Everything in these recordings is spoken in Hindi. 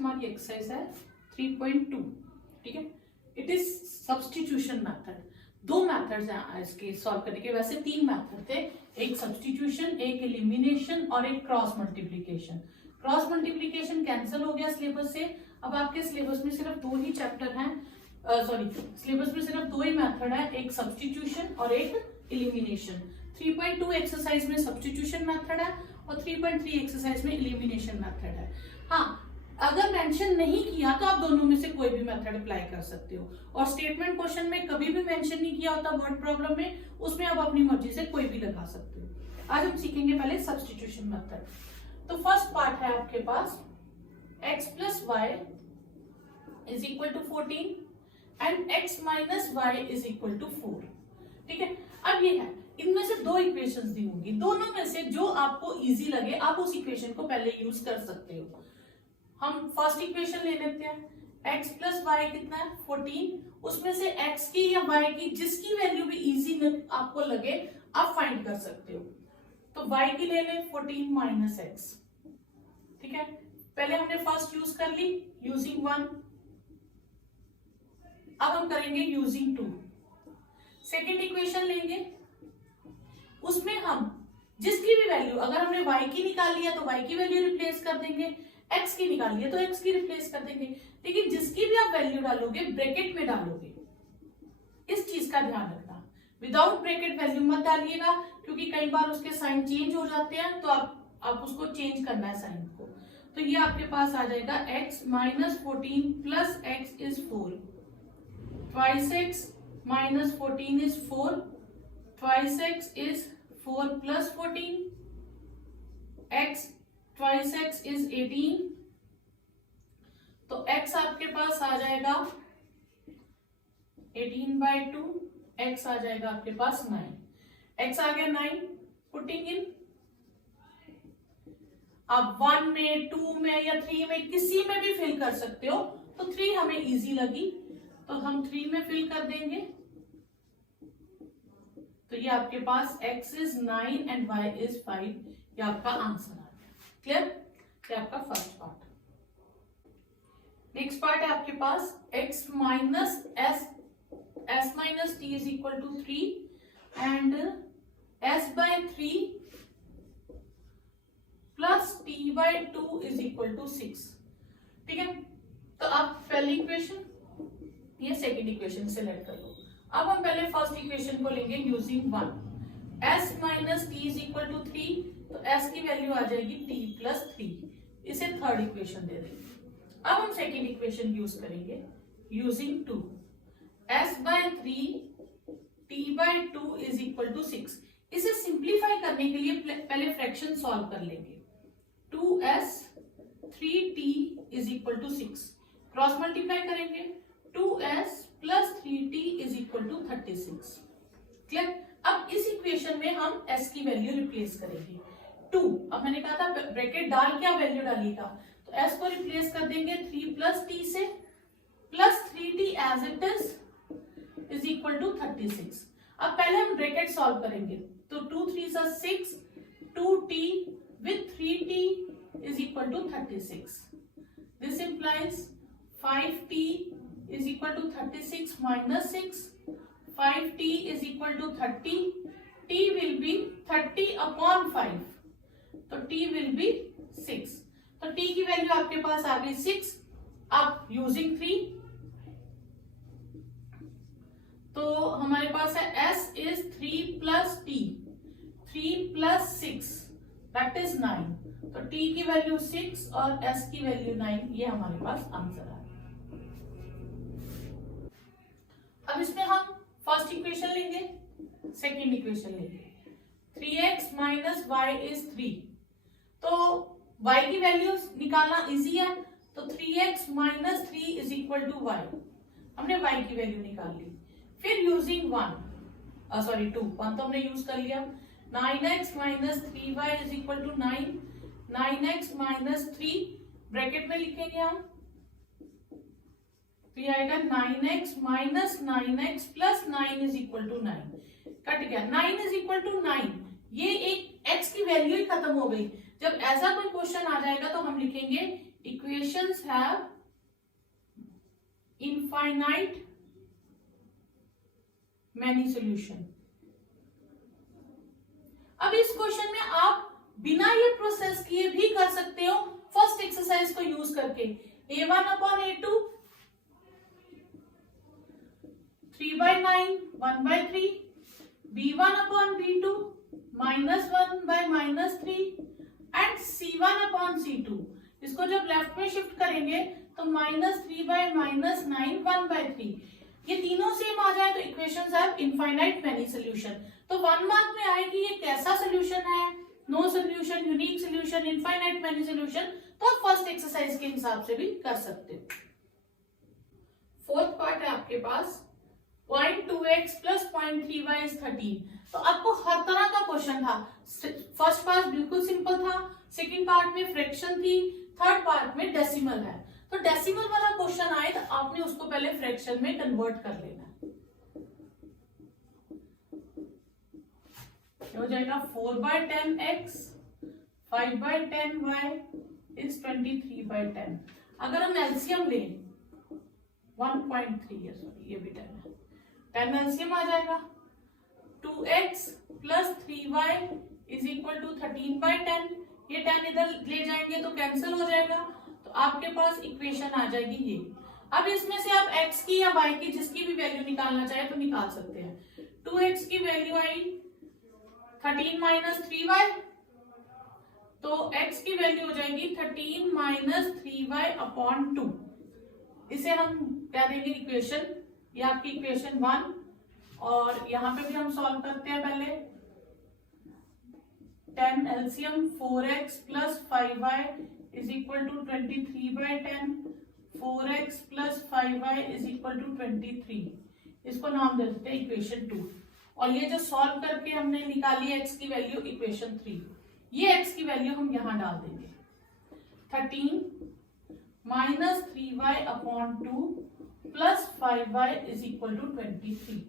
हमारी एक्सरसाइज है 3.2, ठीक है। It is substitution method. दो मेथड्स हैं इसके सॉल्व करने के, वैसे 3 मेथड थे, एक सब्स्टिट्यूशन, एक एलिमिनेशन और एक cross multiplication. Cross multiplication cancel हो गया सिलेबस से। अब आपके सिलेबस में सिर्फ 2 ही चैप्टर हैं, सिलेबस में सिर्फ 2 ही मेथड है, एक सब्स्टिट्यूशन और एक एलिमिनेशन। 3.2 एक्सरसाइज में सब्स्टिट्यूशन मेथड है और 3.3 एक्सरसाइज में एलिमिनेशन मेथड है। हाँ, अगर मेंशन नहीं किया तो आप दोनों में से कोई भी मेथड अप्लाई कर सकते हो, और स्टेटमेंट क्वेश्चन में कभी भी मेंशन नहीं किया होता वर्ड प्रॉब्लम में, उसमें आप अपनी मर्जी से कोई भी लगा सकते हो। आज हम सीखेंगे पहले सब्स्टिट्यूशन मेथड। तो फर्स्ट पार्ट है आपके पास x plus Y is equal to 14 and x minus Y is equal to 4, ठीक है। अब ये है, इनमें से 2 इक्वेशंस दी होंगी, दोनों में से जो आपको इजी लगे आप उस इक्वेशन को पहले यूज कर सकते हो। हम फर्स्ट इक्वेशन ले लेते हैं, x प्लस वाई कितना है 14, उसमें से x की या y की जिसकी वैल्यू भी इजी आपको लगे आप फाइंड कर सकते हो। तो y की ले लें 14 माइनस एक्स, ठीक है। पहले हमने फर्स्ट यूज कर ली यूजिंग 1, अब हम करेंगे यूजिंग 2। सेकेंड इक्वेशन लेंगे, उसमें हम जिसकी भी वैल्यू, अगर हमने y की निकाल लिया तो y की वैल्यू रिप्लेस कर देंगे, x की निकाल लिया तो x की रिप्लेस कर देंगे, लेकिन जिसकी भी आप वैल्यू डालोगे ब्रैकेट में डालोगे, इस चीज का ध्यान रखना। विदाउट ब्रैकेट वैल्यू मत डालिएगा, क्योंकि कई बार उसके साइन चेंज हो जाते हैं, तो आप उसको चेंज करना है साइन को। तो ये आपके पास आ जाएगा x minus 14 plus x is 4, twice x minus 14 is 4, twice x is 4 plus 14, x twice x is 18, तो x आपके पास आ जाएगा 18/2, x आ जाएगा आपके पास 9, x आ गया 9, पुटिंग इन। आप 1 में 2 में या 3 में किसी में भी फिल कर सकते हो, तो 3 हमें इजी लगी तो हम 3 में फिल कर देंगे। तो ये आपके पास x is 9 and y is 5, ये आपका आंसर आ गया। क्लियर? ये आपका फर्स्ट पार्ट। नेक्स्ट पार्ट है आपके पास x minus s minus t is equal to 3 and s/3 plus t/2 is equal to 6, ठीक है। तो आप पहली इक्वेशन, ये सेकेंड इक्वेशन सेलेक्ट कर लो। अब हम पहले फर्स्ट इक्वेशन को लेंगे using 1, s minus T is equal to 3, तो s की वैल्यू आ जाएगी t प्लस 3, इसे थर्ड इक्वेशन दे देंगे। अब हम सेकेंड इक्वेशन यूज करेंगे using 2, s/3 t/2 is equal to 6। इसे सिंप्लीफाई करने के लिए पहले फ्रैक्शन सॉल्व कर लेंगे। 2s 3t is equal to 6, cross multiply करेंगे, 2s plus 3t is equal to 36। Clear? अब इस इक्वेशन में हम s की वैल्यू रिप्लेस करेंगे 2। अब मैंने कहा था ब्रैकेट डाल क्या वैल्यू डालिएगा, तो s को रिप्लेस कर देंगे 3 प्लस t से, plus 3t as it is equal to 36। अब पहले हम ब्रैकेट सॉल्व करेंगे, तो 2 3 6, 2t with 3t is equal to 36. This implies 5t is equal to 36 minus 6. 5t is equal to 30. t will be 30 upon 5. तो t will be 6. तो t की वैल्यू आपके पास आ गई 6। अब यूजिंग 3, तो हमारे पास है s is 3 plus t, 3 plus 6 that is 9, तो t की वैल्यू 6 और s की वैल्यू 9, ये हमारे पास आंसर आ गया। अब इसमें हम फर्स्ट इक्वेशन लेंगे, सेकेंड इक्वेशन लेंगे, 3x माइनस वाई इज 3, तो y की वैल्यू निकालना इजी है, तो 3x minus 3 is equal to Y, हमने y की वैल्यू निकाल ली। फिर यूजिंग 2 तो हमने यूज कर लिया, 9x minus 3y is equal to 9, 9x minus 3 bracket में लिखेंगे हम, तो ये आएगा 9x minus 9x plus 9 is equal to 9, cut गया, 9 इज इक्वल टू 9, ये एक x की वैल्यू ही खत्म हो गई। जब ऐसा कोई क्वेश्चन आ जाएगा तो हम लिखेंगे equation equations have infinite many solution. अब इस क्वेश्चन में आप बिना ये प्रोसेस किए भी कर सकते हो फर्स्ट एक्सरसाइज को यूज करके। a1 upon a2 3/9 1/3, b1 upon b2 -1/-3 and c1 upon c2। इसको जब लेफ्ट में शिफ्ट करेंगे तो -3/-9 1/3। ये तीनों सेम आ जाए तो equations have infinite many solution. तो 1 मार्क में आएगी ये कैसा सॉल्यूशन है, no solution, unique solution, infinite many solution, तो आप फर्स्ट एक्सरसाइज के हिसाब से भी कर सकते हो। फोर्थ पार्ट है आपके पास 0.2x प्लस 0.3y इज 13। तो आपको हर तरह का क्वेश्चन था। फर्स्ट पार्ट बिल्कुल सिंपल था, सेकंड पार्ट में फ्रैक्शन थी, थर्ड पार्ट में डेसिमल है। तो डेसिमल वाला क्वेश्चन आए तो आपने उसको पहले फ्रैक्शन में कन्वर्ट कर लेना है। हो जाएगा 4/10x 5/10y इज 23/10। अगर हम एलसीएम लें 1.3 है, सॉरी ये भी 10 है, 10 एलसीएम आ जाएगा। 2x plus 3y is equal to 13/10। ये 10 इधर ले जाएंगे तो कैंसिल हो जाएगा, तो आपके पास इक्वेशन आ जाएगी ये। अब इसमें से आप x की या y की जिसकी भी वैल्यू निकालना चाहे तो निकाल सकते हैं। 2x की वैल्यू आई 13 माइनस 3y, तो x की वैल्यू हो जाएगी 13 माइनस 3y अपॉन 2। इसे हम क्या देंगे इक्वेशन, ये आपकी इक्वेशन 1। और यहां पे भी हम सॉल्व करते हैं पहले। 10 LCM 4x plus 5y is equal to 23/10। 4x plus 5y is equal to 23। इसको नाम दे देते हैं इक्वेशन 2। और ये जो सॉल्व करके हमने निकाली x की वैल्यू इक्वेशन 3, ये x की वैल्यू हम यहां डाल देंगे। 13 minus 3y upon 2 plus 5y is equal to 23।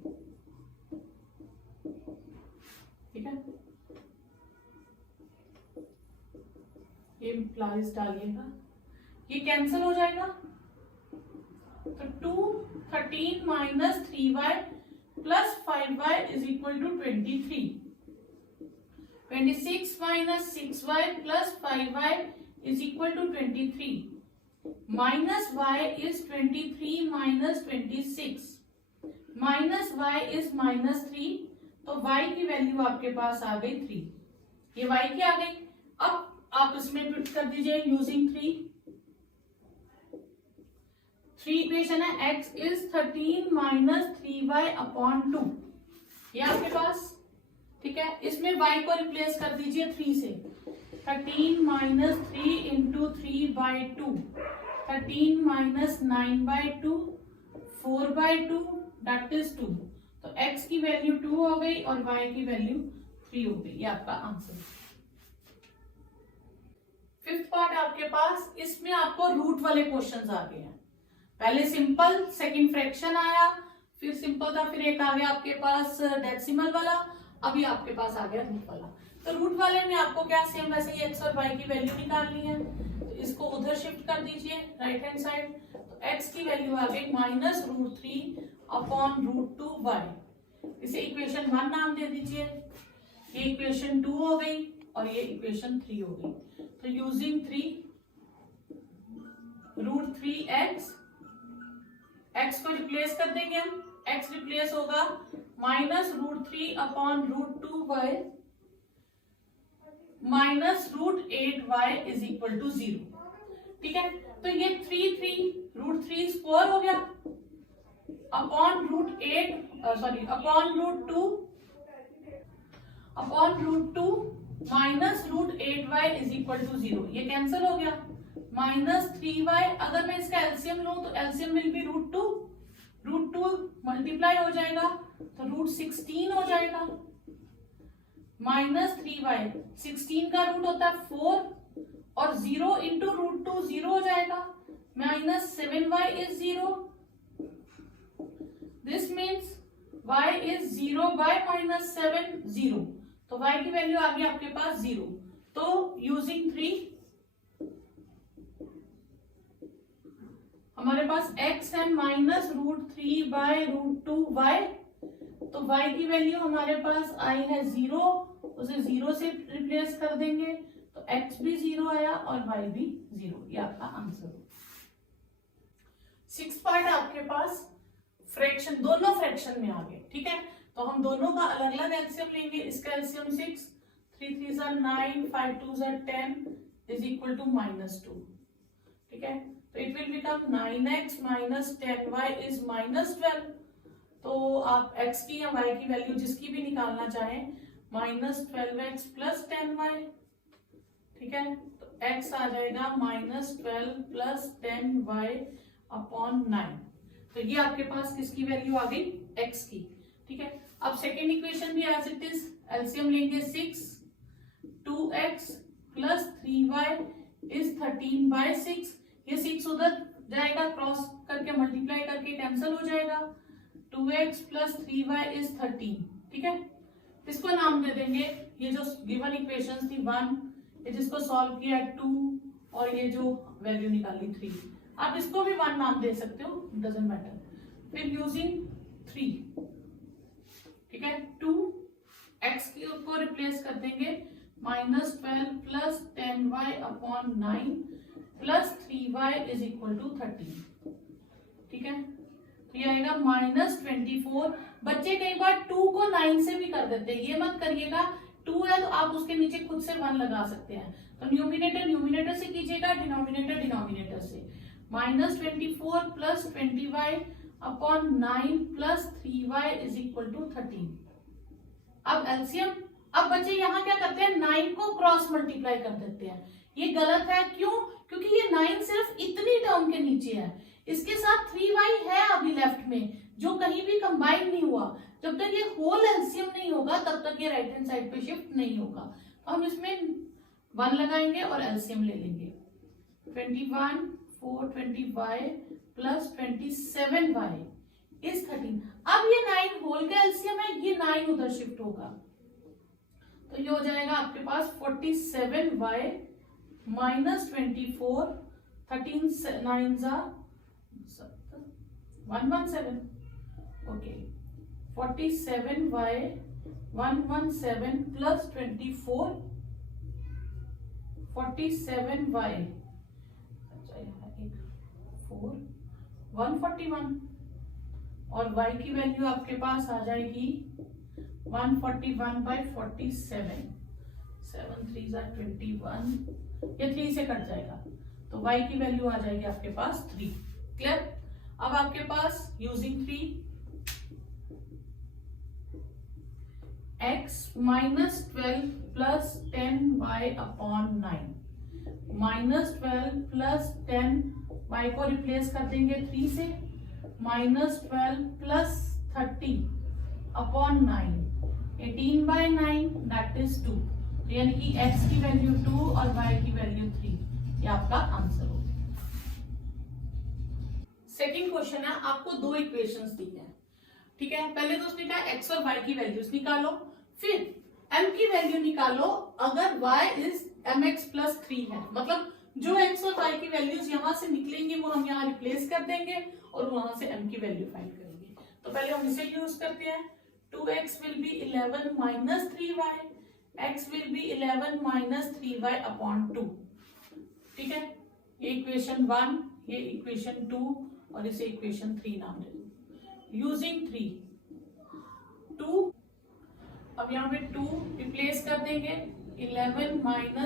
ठीक है, ये इम्प्लाइज डालिएगा, ये कैंसिल हो जाएगा। तो 13 minus 3y plus 5y is equal to 23। 26 minus 6y plus 5y is equal to 23। Minus y is 23 minus 26, minus y is -3, तो y की वैल्यू आपके पास आ गई 3। ये y की आ गई। अब आप इसमें पुट कर दीजिए यूजिंग 3 इक्वेशन है। x is 13 minus 3y upon 2, ये आपके पास। ठीक है, इसमें y को रिप्लेस कर दीजिए 3 से। 13 minus 3 into 3/2, 13 minus 9/2, 4/2 that is 2। तो x की वैल्यू 2 हो गई और y की वैल्यू 3 हो गई। ये आपका आंसर। फिफ्थ पार्ट आपके पास, इसमें आपको रूट वाले क्वेश्चंस आ गए हैं। पहले सिंपल, सेकंड फ्रैक्शन आया, फिर सिंपल था, फिर एक आ गया आपके पास डेसिमल वाला, अभी आपके पास आ गया रूट वाला। तो रूट वाले में आपको क्या सेम वैसे ही x और y की वैल्यू निकालनी है। तो इसको उधर शिफ्ट कर दीजिए राइट हैंड साइड। तो x की वैल्यू आ गई -√3 अपॉन √2y। इसे इक्वेशन 1 नाम दे दीजिए। ये इक्वेशन 2 हो गई और ये इक्वेशन 3 हो गई। तो यूजिंग 3 √3x, x को रिप्लेस कर देंगे हम, x रिप्लेस होगा -√3 upon √2y -√8y is equal to 0। ठीक है, तो ये 3 स्क्वायर हो गया upon upon √2 minus √8y is equal to 0। ये कैंसिल हो गया। -3y, अगर मैं इसका एलसीएम लूं तो एलसीएम विल बी √2 मल्टीप्लाई हो जाएगा तो √16 हो जाएगा। -3y, 16 का रूट होता है 4 और 0 इंटू √2 0 हो जाएगा। -7y is 0। This means y is 0 by -7 0। तो y की वैल्यू आ गई आपके पास 0। तो यूजिंग 3 पास x है -√3/√2y, तो y की वैल्यू हमारे पास आई है 0, उसे 0 से रिप्लेस कर देंगे तो x भी 0 आया और y भी 0। ये आपका आंसर। 6 पार्ट आपके पास फ्रैक्शन, दोनों फ्रैक्शन में आ गए, ठीक है। तो हम दोनों का अलग अलग एलसीएम लेंगे। इसका एलसीएम 6, 3 3 9, 5 2 10 इज इक्वल टू -2, ठीक है। तो it will become 9x - 10y is -12। तो आप x की या y की वैल्यू जिसकी भी निकालना चाहें, -12x + 10y, ठीक है। तो x आ जाएगा -12 + 10y अपॉन 9। तो ये आपके पास किसकी वैल्यू आ गई, x की, ठीक है। अब सेकेंड इक्वेशन भी एज इट इज, एलसीएम लेंगे 6, 2x + 3y इज 13/6। ये 6 उधर जाएगा, क्रॉस करके मल्टीप्लाई करके कैंसिल हो जाएगा। 2x + 3y इज 13, ठीक है। इसको नाम दे देंगे, ये जो गिवन इक्वेशन थी 1, ये जिसको सॉल्व किया 2, और ये जो वैल्यू निकाली 3, आप इसको भी 1 नाम दे सकते हो, डजंट मैटर। फिर यूजिंग 3, ठीक है, 2x को रिप्लेस कर देंगे, -12 + 10y upon 9 + 3y is equal to 13, ठीक है। तो ये आएगा -24। बच्चे कई बार 2 को 9 से भी कर देते हैं, ये मत करिएगा। 2 है तो आप उसके नीचे खुद से 1 लगा सकते हैं। तो न्यूमिनेटर से कीजिएगा, डिनोमिनेटर से। -24 + 20y upon 9 + 3y is equal to 13। अब एलसीएम, अब बच्चे यहाँ क्या करते हैं, 9 को क्रॉस मल्टीप्लाई कर देते हैं। ये गलत है, क्यों? क्योंकि ये 9 सिर्फ इतनी टर्म के नीचे है, इसके साथ 3y है अभी लेफ्ट में, जो कहीं भी कंबाइन नहीं हुआ। जब तक ये होल एलसीएम नहीं होगा तब तक ये राइट हैंड साइड पे शिफ्ट नहीं होगा। तो हम इसमें 1 लगाएंगे और एलसीएम ले लेंगे। 21 4 20y + 27y इज 13। अब ये 9 होल का एलसीएम है, ये 9 उधर शिफ्ट होगा, तो ये हो जाएगा आपके पास 47y - 24, 13 9 117, ओके। 47y 117 + 24, 47y 4 141, और y की वैल्यू आपके पास आ जाएगी 141/47, 7 3 21, ये 3 से कट जाएगा, तो y की वैल्यू आ जाएगी आपके पास 3। क्लियर? अब आपके पास using 3, x -12 + 10y upon 9, -12 + 10y को रिप्लेस कर देंगे 3 से, -12 + 30 अपॉन 9, 18/9 दैट इज 2। यानी कि x की वैल्यू 2 और y की वैल्यू 3, ये आपका आंसर होगा। सेकंड क्वेश्चन है, आपको 2 इक्वेशंस दी है, ठीक है। पहले तो उसने कहा x और y की वैल्यूज निकालो, फिर m की वैल्यू निकालो अगर y इज mx + 3 है। मतलब जो x और y की वैल्यूज यहां से निकलेंगे वो हम यहाँ रिप्लेस कर देंगे और वहां से m की वैल्यू फाइंड करेंगे। तो पहले हम इसे यूज करते हैं। 2x will be 11 - 3y, x will be 11 - 3y upon 2, ठीक है। ये इक्वेशन 1, ये इक्वेशन 2 और इसे इक्वेशन 3 नाम दे दो। यूजिंग 3, 2, अब यहाँ पे 2 रिप्लेस कर देंगे, 11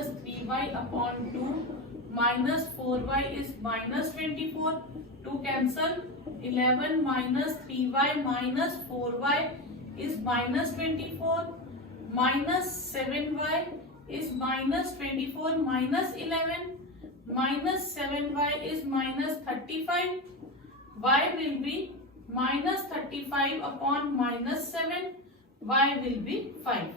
- 3y upon 2, -4y is -24, 2 cancel, 11 - 3y - 4y is -24, -7y is -24 - 11, -7y is -35, y will be -35 upon -7, y will be 5,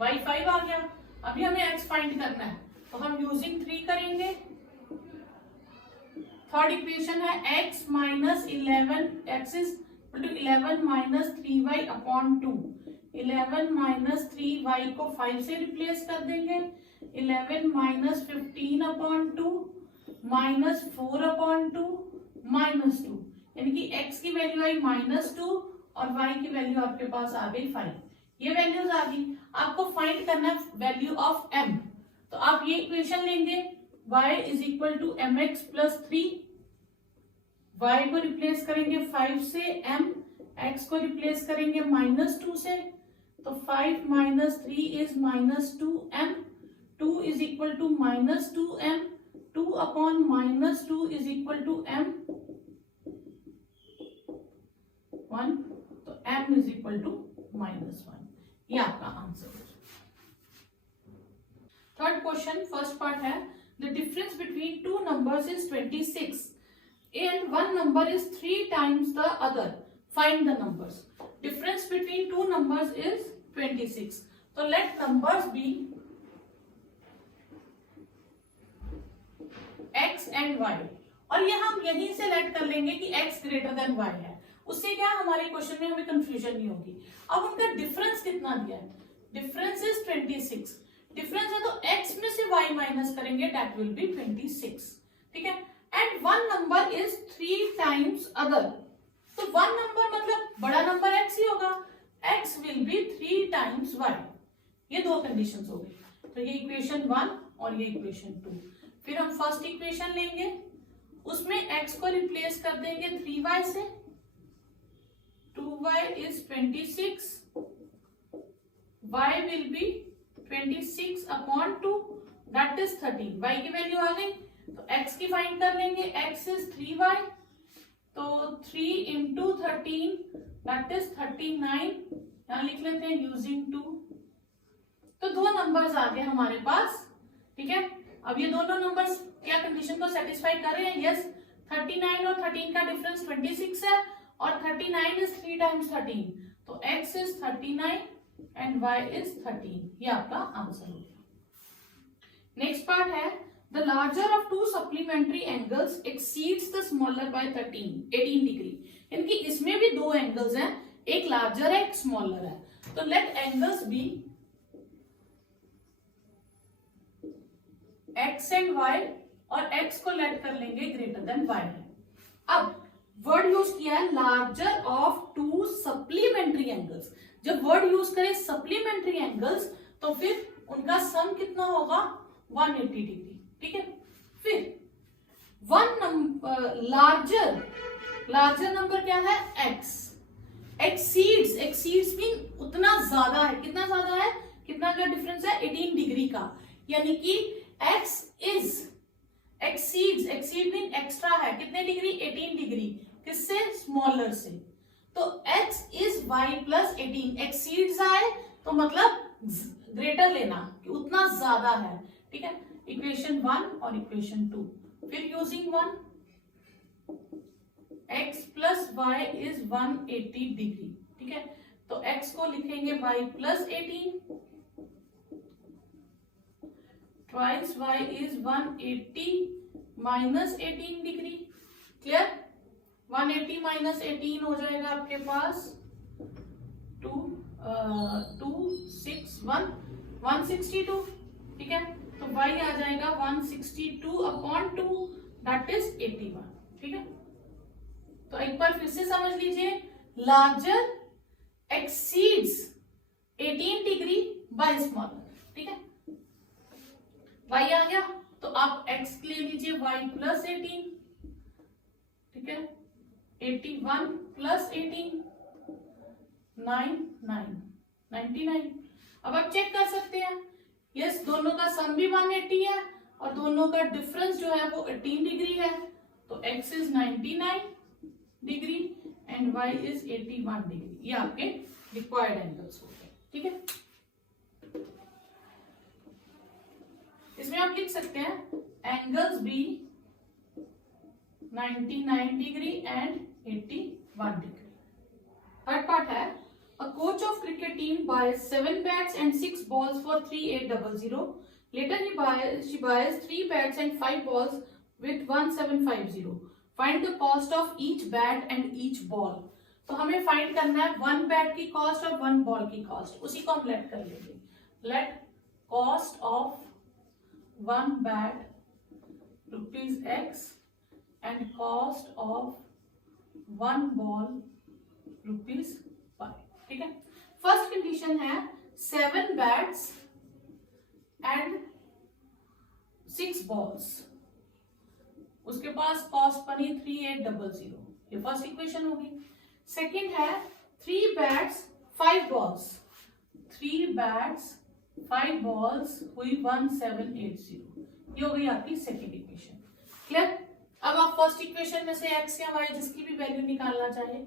y 5 आ गया। अभी हमें x फाइंड करना है, तो हम यूजिंग 3 करेंगे। थर्ड इक्वेशन है x - 11, x is equal to 11 - 3y upon 2, 11 - 3y को 5 से रिप्लेस कर देंगे, 11 - 15 upon 2, -4 upon 2, -2, यानी कि x की वैल्यू आई -2 और y की वैल्यू आपके पास आ गई 5। ये वैल्यूज आ गई। आपको फाइंड करना है वैल्यू ऑफ m। तो आप ये इक्वेशन लेंगे y is equal to mx plus 3, y को रिप्लेस करेंगे 5 से, m x को रिप्लेस करेंगे -2 से, तो 5 minus 3 is -2m, 2 is equal to -2m, 2 upon -2 is equal to m 1, तो m इज इक्वल टू -1। ये आपका आंसर है। थर्ड क्वेश्चन, फर्स्ट पार्ट है the difference between two numbers is 26 and one number is 3 times the other. Find the numbers. Difference between two numbers is 26. So let numbers be x and y. और ये हम यहीं से लेट कर लेंगे कि x ग्रेटर देन y है। उससे क्या हमारे क्वेश्चन में हमें कंफ्यूजन नहीं होगी। अब उनका डिफरेंस कितना दिया है? Difference is 26। डिफरेंस है तो x में से y माइनस करेंगे, दैट विल बी 26। ठीक है। And one number is 3 times other, तो वन नंबर मतलब बड़ा नंबर x ही होगा, x will be 3 times y। ये दो कंडीशंस हो गई। तो ये इक्वेशन 1 और ये इक्वेशन 2। फिर हम फर्स्ट इक्वेशन लेंगे, उसमें x को रिप्लेस कर देंगे 3y से, 2y is 26, y will be 26 upon 2, that is 13। y की वैल्यू आ गई, तो x की फाइंड कर लेंगे, x इज 3y, तो 3 इंटू 13 दैट इज 39। यहां लिख लेते हैं यूजिंग 2। तो दो नंबर्स आ गए हमारे पास। ठीक है। अब ये दोनों नंबर्स क्या कंडीशन को सेटिस्फाई कर रहे हैं? यस। 39 और 13 का डिफरेंस 26 है और 39 इज 3 टाइम्स 13, तो x is 39 and y is 13। ये आपका आंसर हो गया। नेक्स्ट पार्ट है the larger of two supplementary angles exceeds the smaller by 18 degree. यानी कि इसमें भी दो एंगल्स हैं, एक लार्जर है एक स्मॉलर है। तो let angles be x and y, और x को लेट कर लेंगे ग्रेटर देन y है। अब वर्ड यूज किया है larger of to supplementary angles. जब वर्ड यूज करें सप्लीमेंट्री एंगल्स तो फिर उनका सम कितना होगा? 180 डिग्री। ठीक है। फिर वन नंबर लार्जर नंबर क्या है? x। एक्सीड्स मीन उतना ज्यादा है। कितना ज्यादा है? कितना का डिफरेंस है? 18 डिग्री का। यानी कि x is exceed mean extra है। कितने डिग्री? 18 डिग्री। किससे? स्मॉलर से। तो x is y plus 18। Exceeds आए तो मतलब ग्रेटर लेना कि उतना ज्यादा है। ठीक है। इक्वेशन 1 और इक्वेशन 2। फिर using 1, x plus Y is 180 degree. ठीक है। तो x को लिखेंगे y plus 18, twice y is 180 minus 18 degree. Clear? 180 minus 18 हो जाएगा आपके पास 162। ठीक है। तो y आ जाएगा 162 अपॉन 2 दैट इज 81। ठीक है। तो एक बार फिर से समझ लीजिए, larger exceeds 18 degree by smaller. ठीक है। y आ गया तो आप x ले लीजिए y प्लस 18। ठीक है। 81 प्लस 18 99। अब आप चेक कर सकते हैं, यस दोनों का सम भी 180 है और दोनों का डिफरेंस जो है वो 18 डिग्री है। तो x is 99 degree and y is 81 degree. ये आपके रिक्वायर्ड एंगल्स हो गए। ठीक है। इसमें आप लिख सकते हैं angles be 99 degree and 81 degree. Third part है a coach of cricket team buys 7 bats and 6 balls for 3800. Later she buys 3 bats and 5 balls with 1750. Find the cost of each bat and each ball. तो हमें फाइंड करना है 1 बैट की कॉस्ट और 1 बॉल की कॉस्ट। उसी को हम लेट कर लेंगे। Let cost of 1 bat rupees x and cost of one ball ₹5. ठीक है, फर्स्ट कंडीशन है 7 bats and 6 balls, उसके पास कॉस्ट बनी 3800, ये फर्स्ट इक्वेशन होगी। सेकंड है 3 bats 5 balls, 3 bats 5 balls हुई 1780, ये हो गई आपकी सेकंड इक्वेशन। क्लियर? अब आप फर्स्ट इक्वेशन में से x या y जिसकी भी वैल्यू निकालना चाहे,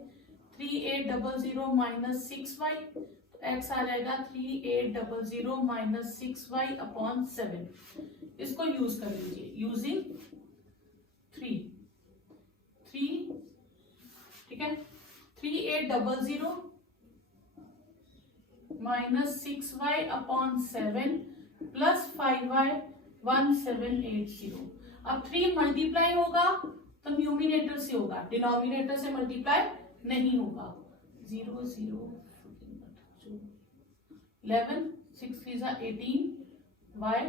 3800 माइनस 6y, तो x आ जाएगा 3800 माइनस 6y अपॉन 7, इसको यूज कर लीजिए यूजिंग 3, ठीक है, 3800 minus 6y upon 7 plus 5y 1780। अब 3 मल्टीप्लाई होगा तो न्यूमिनेटर से होगा, डिनोमिनेटर से मल्टीप्लाई नहीं होगा। 0 0 11 6 3 18 y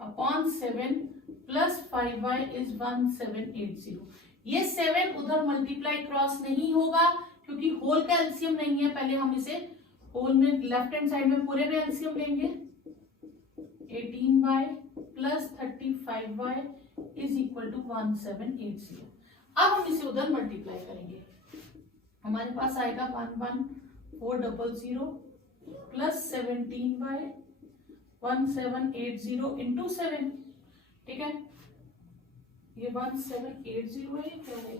upon 7 plus 5y is 1780। ये 7 उधर मल्टीप्लाई क्रॉस नहीं होगा क्योंकि होल का एलसीएम नहीं है। पहले हम इसे होल में लेफ्ट हैंड साइड में पूरे में एलसीएम लेंगे, 18y plus 35y is equal to 1780। अब हम इसे उधर मल्टीप्लाई करेंगे, हमारे पास आएगा 11400 प्लस 17y 1780 इंटू 7, ठीक है, ये 1780 है, क्या है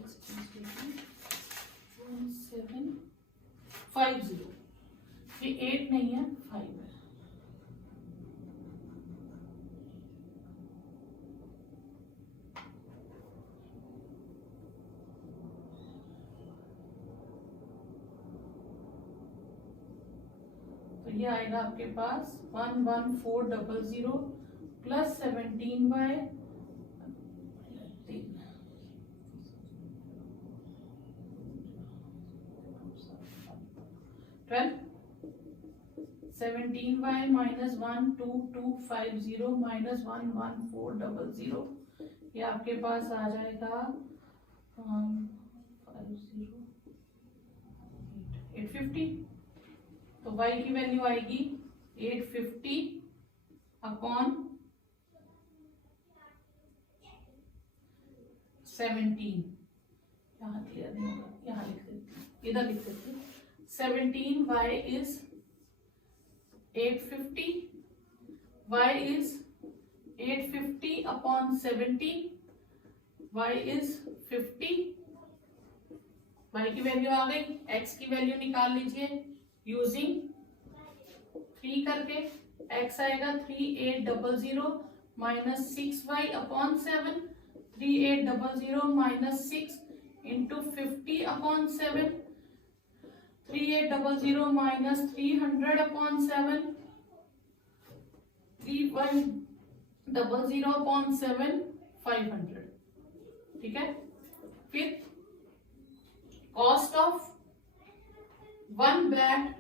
1750, ये 8 नहीं है 5 है। तो ये आएगा आपके पास 11400 plus 17y 12, 17y minus 12250 minus 11400, ये आपके पास आ जाएगा 850। तो y की वैल्यू आएगी 850 अपॉन 17, यहाँ क्लियर नहीं होगा, यहाँ लिख देती, इधर लिख देती, 17y is 850, y is 850 upon 70, y is 50, y की वैल्यू आ गई, x की वैल्यू निकाल लीजिए यूजिंग 3 करके, x आएगा 3800 minus 6y upon 7, 3800 minus 6 into 50 upon 7, 3800 minus 300 upon 7, 3100 upon 7 500, ठीक है। फिर cost of 1 bat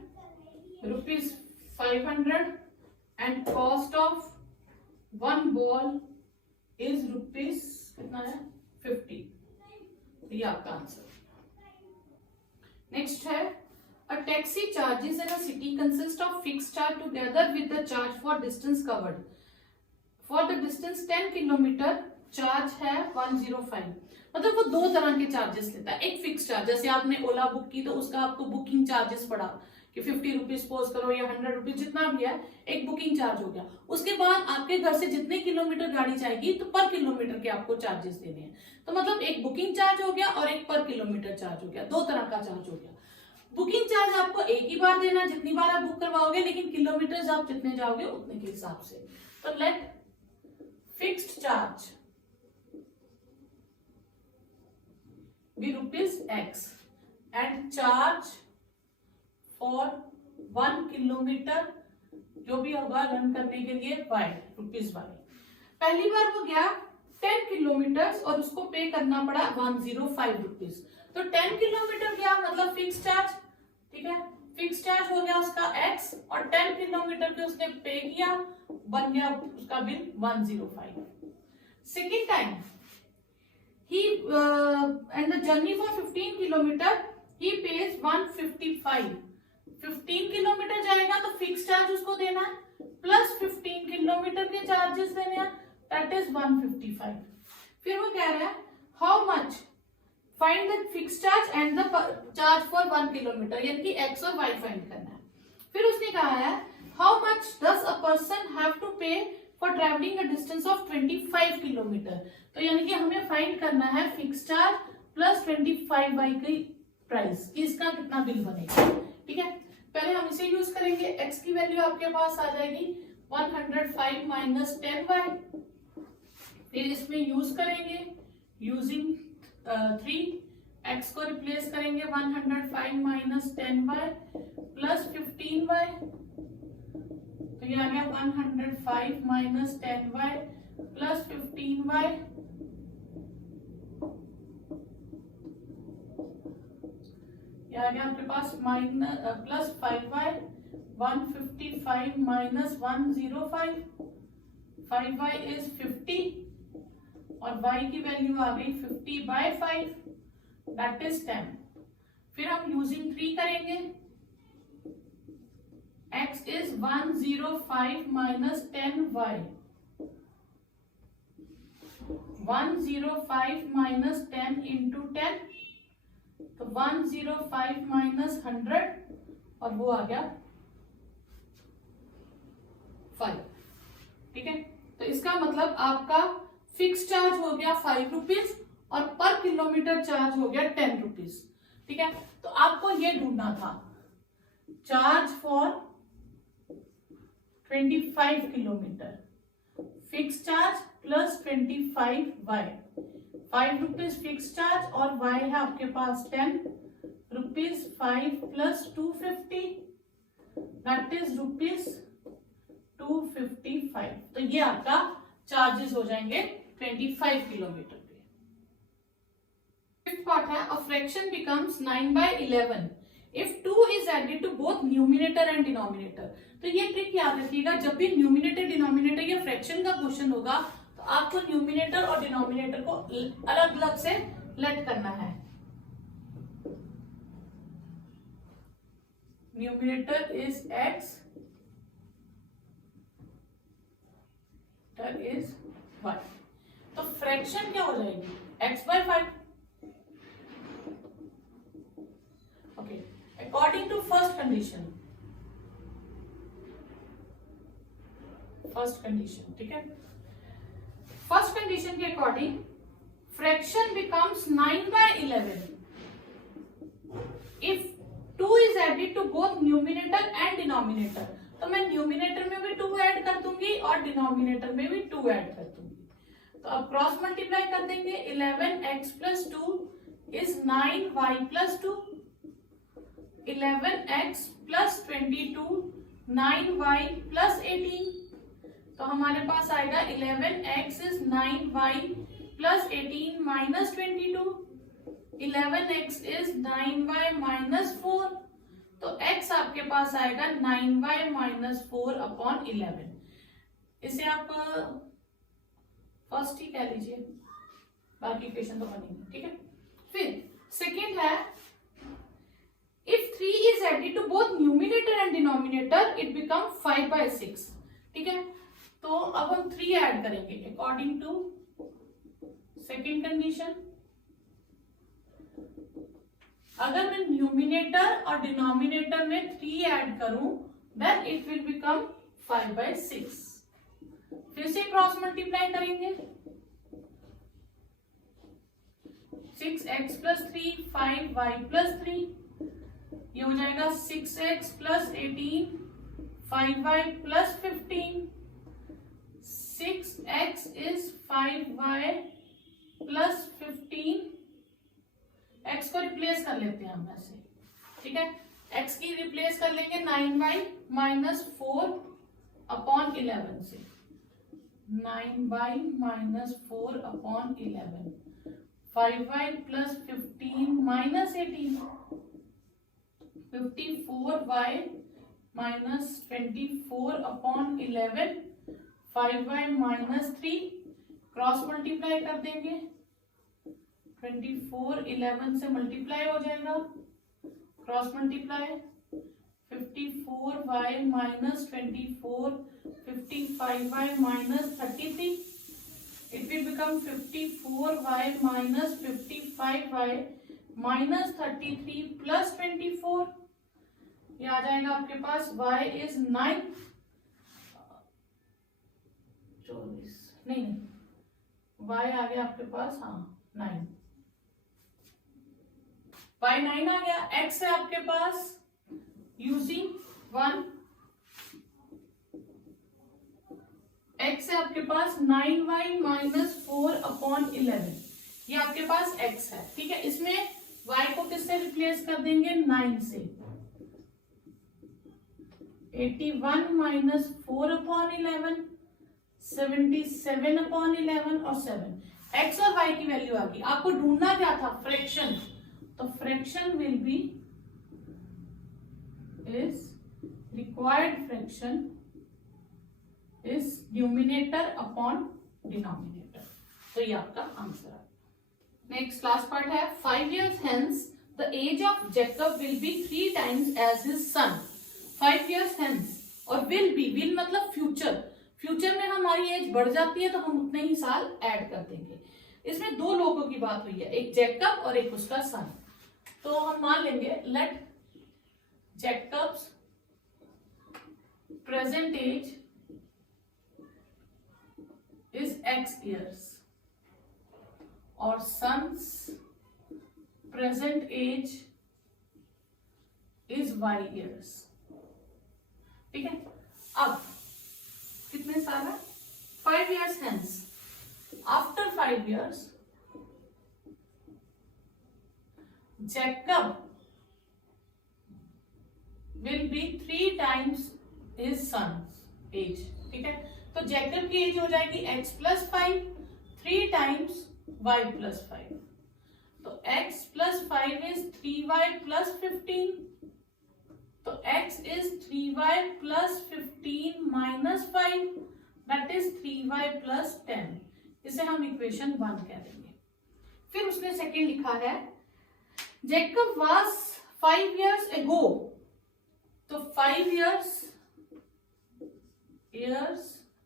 ₹500 and cost of 1 ball is कितना है 50, ये आपका आंसर। नेक्स्ट है a taxi charges in a city consist of fixed charge together with the charge for distance covered. For the distance 10 kilometre charge है 105, मतलब वो दो तरह के चार्जेस लेता है। एक फिक्स चार्ज, जैसे आपने ओला बुक की तो उसका आपको बुकिंग चार्जेस पड़ा कि 50 रुपीज सपोज करो या 100 रुपीज जितना भी है, एक बुकिंग चार्ज हो गया। उसके बाद आपके घर से जितने किलोमीटर गाड़ी जाएगी तो पर किलोमीटर के आपको चार्जेस देने हैं। तो मतलब एक बुकिंग चार्ज हो गया और एक पर किलोमीटर चार्ज हो गया, दो तरह का चार्ज हो गया। बुकिंग चार्ज आपको एक ही बार देना जितनी बार आप बुक करवाओगे, लेकिन किलोमीटर आप जितने जाओगे उतने के हिसाब से। तो let fixed charge be ₹X and charge for 1 kilometre जो भी होगा रन करने के लिए ₹Y। पहली बार वो गया 10 किलोमीटर और उसको पे करना पड़ा 105 रुपीज। तो 10 किलोमीटर गया मतलब फिक्स चार्ज, ठीक है, फिक्स चार्ज हो गया उसका X और 10 किलोमीटर के उसने पे किया, बन गया उसका bill 105। Second time he and the journey for 15 kilometre he pays 155. 15 kilometre जाएगा तो फिक्स चार्ज उसको देना है प्लस 15 किलोमीटर के चार्जेस देने हैं, दैट इज 155. फिर वो कह रहा है how much find the fix charge and the charge for 1 kilometre, यानी कि एक्स और वाई फाइंड करना है. फिर उसने कहा है how much does a person have to pay for travelling a distance of 25 kilometre. तो यानी कि हमें फाइंड करना है फिक्स चार्ज प्लस 25 वाई की प्राइस कि इसका कितना बिल बनेगा. ठीक है, पहले हम इसे यूज करेंगे. x की वैल्यू आपके पास आ जाएगी 105 माइनस 10y. फिर इसमें यूज करेंगे यूजिंग 3, x को रिप्लेस करेंगे 105 माइनस 10y प्लस 15y. तो ये आ गया 105 माइनस 10y प्लस 15y. ये आ गया आपके पास minus plus 5y. 155 minus 105. 5y is 50 और y की वैल्यू आ गई 50/5, दैट इज 10. फिर हम यूजिंग 3 करेंगे. x is 105 minus 10y. 105 minus 10 into 10, तो 105 माइनस 100 और वो आ गया 5. ठीक है, तो इसका मतलब आपका फिक्स चार्ज हो गया 5 रुपीज और पर किलोमीटर चार्ज हो गया 10 रुपीज. ठीक है, तो आपको ये ढूंढना था charge for 25 kilometre, fix charge plus 25y. 5 rupees fix charge और y है आपके पास 10 rupees. 5 plus 250, that is rupees 255. तो ये आपका चार्जेस हो जाएंगे 25 किलोमीटर पे. फिफ्थ पार्ट है a fraction becomes 9/11 if 2 is added to both numerator and denominator. तो ये ट्रिक याद रखिएगा, जब भी न्यूमिनेटर डिनोमिनेटर या फ्रैक्शन का क्वेश्चन होगा तो आपको न्यूमिनेटर और डिनोमिनेटर को अलग अलग से लेट करना है. Numerator is x, is y. तो फ्रैक्शन क्या हो जाएगी x/5. Okay, according to first condition. ठीक है, फर्स्ट कंडीशन के according fraction becomes 9/11 if 2 is added to both numerator and denominator. तो मैं न्यूमिनेटर में भी 2 ऐड कर दूंगी और डिनोमिनेटर में भी 2 ऐड कर दूंगी. तो अब क्रॉस मल्टीप्लाई कर देंगे. 11x plus 2 is 9y plus 2. 11x plus 22 9y plus 18. तो हमारे पास आएगा 11x is 9y plus 18 minus 22. 11x is 9y minus 4. तो x आपके पास आएगा 9y माइनस 4 अपॉन 11. इसे आप फर्स्ट ही कह लीजिए, बाकी इक्वेशन तो बनेगी. ठीक है, फिर सेकेंड है if 3 is added to both numerator and denominator it become 5/6. ठीक है, तो अब हम 3 ऐड करेंगे अकॉर्डिंग टू सेकेंड कंडीशन. अगर मैं न्यूमिनेटर और डिनोमिनेटर में 3 ऐड करूं देन इट विल बिकम 5/6. फिर से क्रॉस मल्टीप्लाई करेंगे. 6x प्लस 3 5y प्लस 3, ये हो जाएगा 6x plus 18 5y plus 15. 6x is 5y plus 15. x को रिप्लेस कर लेते हैं हम ऐसे. ठीक है, x की रिप्लेस कर लेंगे 9y माइनस 4 अपॉन 11 से. 9y minus 4 upon 11. 5y plus 15 minus 18. 54y minus 24 upon 11. 5y minus 3. Cross multiply कर देंगे. 24 11 से मल्टीप्लाई हो जाएगा, cross multiply, 54y minus 24, 55y minus 33, it will become 54y minus 55y minus 33 plus 24. ये आ जाएगा आपके पास y is 9, 24 नहीं y आ गया आपके पास, हाँ 9, y 9 आ गया। x है आपके पास यूजिंग 1, x है आपके पास 9y माइनस 4 अपॉन 11, ये आपके पास x है, ठीक है। इसमें y को किससे रिप्लेस कर देंगे, 9 से, 81 माइनस 4 अपॉन 11, 77 अपॉन 11 और 7, x और y की वैल्यू आ गई। आपको ढूंढना क्या था, फ्रैक्शन, तो fraction will be is required fraction is numerator upon denominator, तो ये आपका आंसर है। नेक्स्ट लास्ट पार्ट है, 5 years hence the age of Jacob will be 3 times as his son. 5 years hence, और will मतलब फ्यूचर, फ्यूचर में हमारी एज बढ़ जाती है तो हम उतने ही साल ऐड कर देंगे। इसमें 2 लोगों की बात हुई है, एक जैकब और एक उसका सन, तो हम मान लेंगे let Jacob's present age is x years और sons present age is y years, ठीक है। अब कितने साल है, 5 years hence, after 5 years Jacob will be 3 times his son's age, ठीक है। तो जैकब की एज हो जाएगी x plus 5, 3 times y plus 5, तो x plus 5 is 3y plus 15, तो x is 3y plus 15 minus 5, that is 3y plus 10, इसे हम इक्वेशन 1 कह देंगे। फिर उसने सेकेंड लिखा है, जैकब वाज 5 years ago, तो 5 years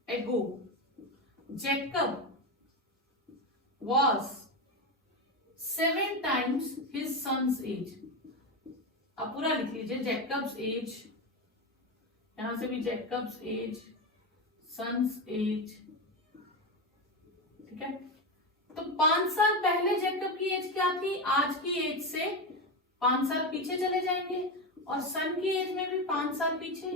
ago Jacob was 7 times his son's age। आप पूरा लिख लीजिए, जैकब्स एज, यहां से भी जैकब्स एज, सन्स एज, ठीक है। तो 5 साल पहले जैकब की एज क्या थी, आज की एज से 5 साल पीछे चले जाएंगे, और सन की एज में भी 5 साल पीछे,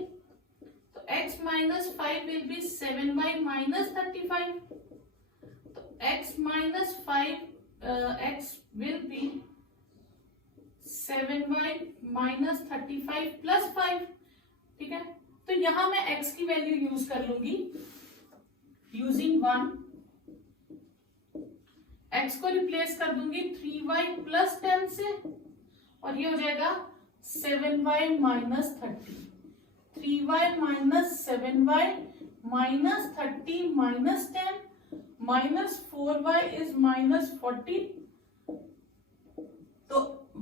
तो x minus 5 will be 7y minus 35, तो x minus 5 x will be 7y minus 35 plus 5, ठीक है। तो यहां मैं x की वैल्यू यूज कर लूंगी यूजिंग 1, x को रिप्लेस कर दूंगी 3y प्लस 10 से, और ये हो जाएगा 7y minus 30, 3y minus 7y minus 30 minus 10 minus 4y is minus 40, तो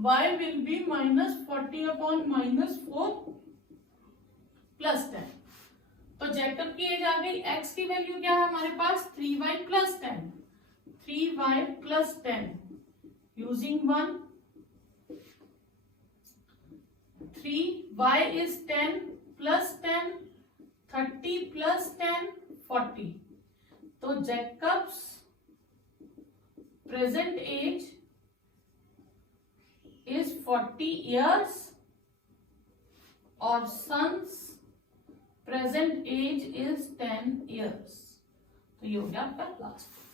y will be minus 40 upon minus 4 plus 10। तो जैकब की एज आ गई, x की वैल्यू क्या है हमारे पास, 3y plus 10, 3y plus 10 using 1, 3y is 10 plus 10, 30 plus 10 40, तो Jacob's present age is 40 years और son's present age is 10 years, तो ये हो गया आपका लास्ट।